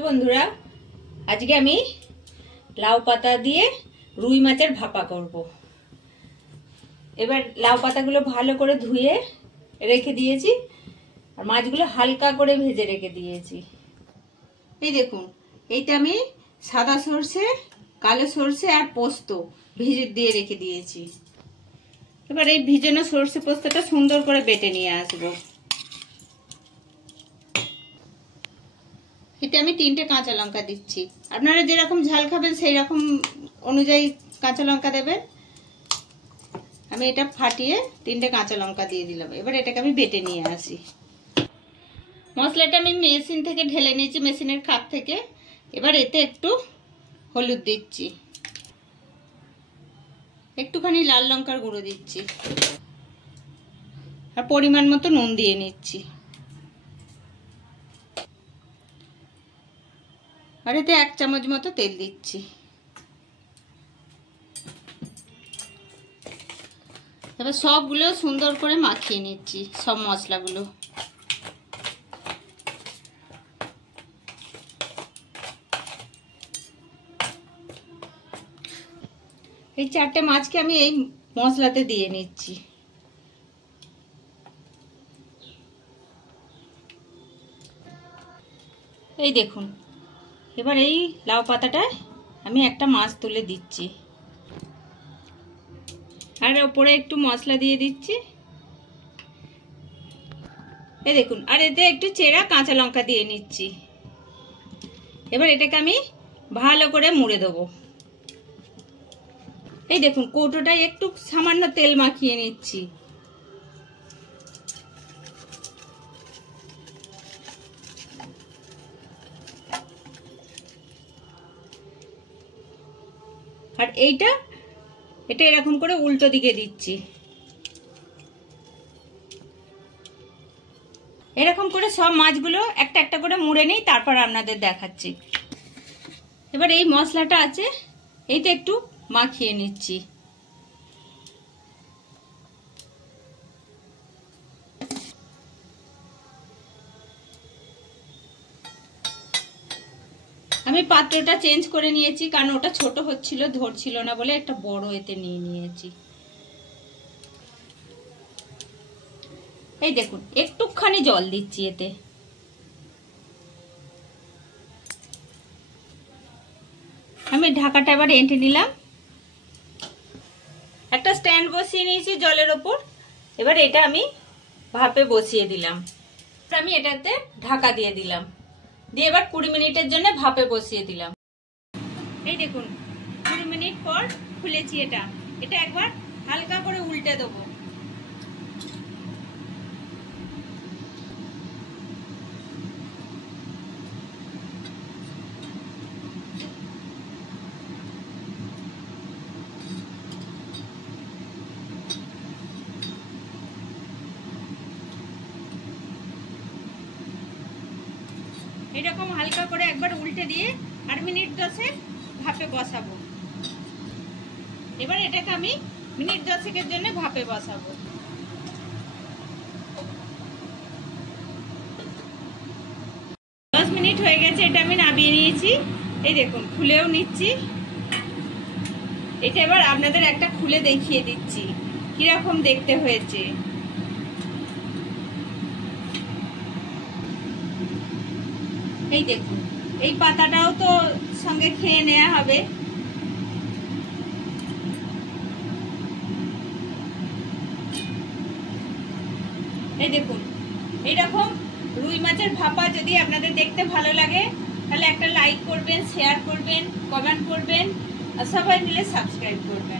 Hello বন্ধুরা, আজকে আমি লাউ পাতা দিয়ে রুই মাছের ভাপা করব। এবার লাউ পাতাগুলো ভালো করে ধুয়ে রেখে দিয়েছি আর মাছগুলো হালকা করে ভেজে রেখে দিয়েছি। এই দেখুন, এইটা আমি সাদা সর্ষে, কালো সর্ষে আর পোস্ত ভেজে দিয়ে রেখে দিয়েছি। এবার এই ভিজানো সর্ষে পোস্তটা সুন্দর করে বেটে নিয়ে আসবো। এতে আমি 3টে কাঁচা লঙ্কা দিচ্ছি। আপনারা যেরকম ঝাল খাবেন সেই রকম অনুযায়ী কাঁচা লঙ্কা দেবেন। আমি এটা ফাটিয়ে 3টে কাঁচা লঙ্কা দিয়ে দিলাম। এবার এটাকে আমি বেটে নিয়ে আসি। মশলাটা আমি মেশিন থেকে ঢেলে নিয়েছি, মেশিনের কাপ থেকে। এবার এতে একটু হলুদ দিচ্ছি, একটুখানি লাল লঙ্কার গুঁড়ো দিচ্ছি আর পরিমাণ মতো নুন দিয়ে নিচ্ছি। আর এতে 1 চামচ মতো তেল দিচ্ছি। এবার সবগুলো সুন্দর করে মাখিয়ে নিচ্ছি, সব মশলাগুলো। এই 4টে মাছকে আমি এই মশলাতে দিয়ে নিচ্ছি। এই দেখুন, এবার এই লাউ পাতাটায় আমি একটা মাছ তুলে দিচ্ছি আর ওপরে একটু মশলা দিয়ে দিচ্ছি। এই দেখুন, আর এতে একটু চেরা কাঁচা লঙ্কা দিয়ে নিচ্ছি। এবার এটাকে আমি ভালো করে মুড়ে দেবো। এই দেখুন, কৌটোটায় একটু সামান্য তেল মাখিয়ে নিচ্ছি। আর এটা এরকম করে উল্টো দিকে দিচ্ছি। এরকম করে সব মাছগুলো একটা একটা করে মুড়ে নিই, তারপর আপনাদের দেখাচ্ছি। এবার এই মশলাটা আছে, এইটা একটু মাখিয়ে নিচ্ছি। আমি পাত্রটা চেঞ্জ করে নিয়েছি, কারণ ওটা ছোট হচ্ছিল, ধরছিল না বলে একটা বড় এতে নিয়ে নিয়েছি। এই দেখুন, একটুখানি জল দিচ্ছি এতে। আমি ঢাকাটা এবার এঁটে নিলাম। একটা স্ট্যান্ড বসিয়ে নিয়েছি জলের ওপর। এবার এটা আমি ভাপে বসিয়ে দিলাম। আমি এটাতে ঢাকা দিয়ে দিলাম, দিয়ে এবার 20 মিনিটের জন্য ভাপে বসিয়ে দিলাম। এই দেখুন, 20 মিনিট পর খুলেছি এটা। এটা একবার হালকা করে উল্টে দেবো। এরকম হালকা করে একবার উল্টে দিয়ে আর মিনিট 10 ভাপে বসাবো। এবার এটাকে আমি মিনিট 10 জন্য ভাপে বসাবো। মিনিট হয়ে গেছে, এটা আমি নামিয়ে নিয়েছি। এই দেখুন, খুলেও নিচ্ছি। এটা এবার আপনাদের একটা খুলে দেখিয়ে দিচ্ছি কিরকম দেখতে হয়েছে। এই দেখুন, এই পাতাটাও তো সঙ্গে খেয়ে নেওয়া হবে। এই দেখুন, এইরকম রুই মাছের ভাপা যদি আপনাদের দেখতে ভালো লাগে তাহলে একটা লাইক করবেন, শেয়ার করবেন, কমেন্ট করবেন আর সবাই মিলে সাবস্ক্রাইব করবেন।